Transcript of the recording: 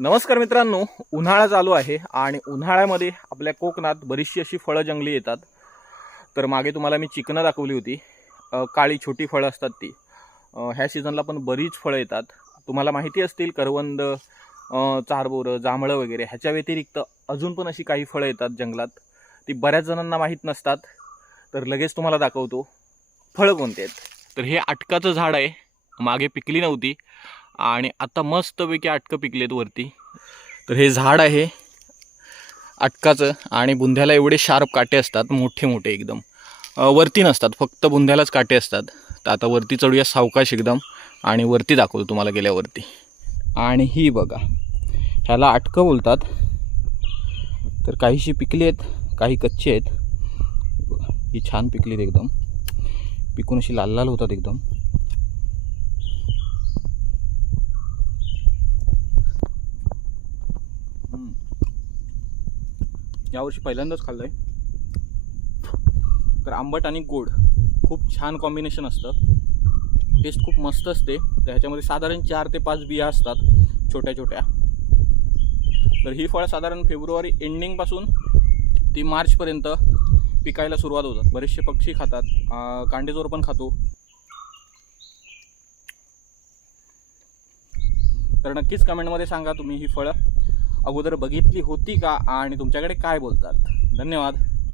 नमस्कार मित्रांनो, उन्हाळा चालू आहे आणि उन्हाळ्यामध्ये आपल्या कोकणात बरीचशी अशी फळं जंगली येतात. तर मागे तुम्हाला मी चिकनं दाखवली होती, काळी छोटी फळं असतात ती. ह्या सीझनला पण बरीच फळं येतात. तुम्हाला माहिती असतील करवंद, चारबोरं, जांभळं वगैरे. ह्याच्या व्यतिरिक्त अजून पण अशी काही फळं येतात जंगलात, ती बऱ्याच जणांना माहीत नसतात. तर लगेच तुम्हाला दाखवतो फळं कोणते आहेत. तर हे आटकाचं झाड आहे, मागे पिकली नव्हती आणि आता मस्तपैकी आटकं पिकलेत वरती. तर हे झाड आहे आटकाचं आणि बुंध्याला एवढे शार्प काटे असतात, मोठे मोठे एकदम. वरती नसतात, फक्त बुंध्यालाच काटे असतात. तर आता वरती चढूया सावकाश एकदम आणि वरती दाखवतो तुम्हाला गेल्यावरती. आणि ही बघा, ह्याला आटकं बोलतात. तर काहीशी पिकली आहेत, काही कच्चे आहेत. ही छान पिकलीत एकदम, पिकून अशी लाल लाल होतात एकदम. यावर्षी पहिल्यांदाच खाल्लं आहे. तर आंबट आणि गोड खूप छान कॉम्बिनेशन असतं, टेस्ट खूप मस्त असते. तर ह्याच्यामध्ये साधारण 4 ते 5 बिया असतात छोट्या छोट्या. तर ही फळं साधारण फेब्रुवारी एंडिंगपासून ती मार्चपर्यंत पिकायला सुरुवात होतात. बरेचसे पक्षी खातात, कांडेचोर पण खातो. तर नक्कीच कमेंटमध्ये सांगा तुम्ही ही फळं अगोदर बघितली होती का आणि तुमच्याकडे काय बोलतात. धन्यवाद.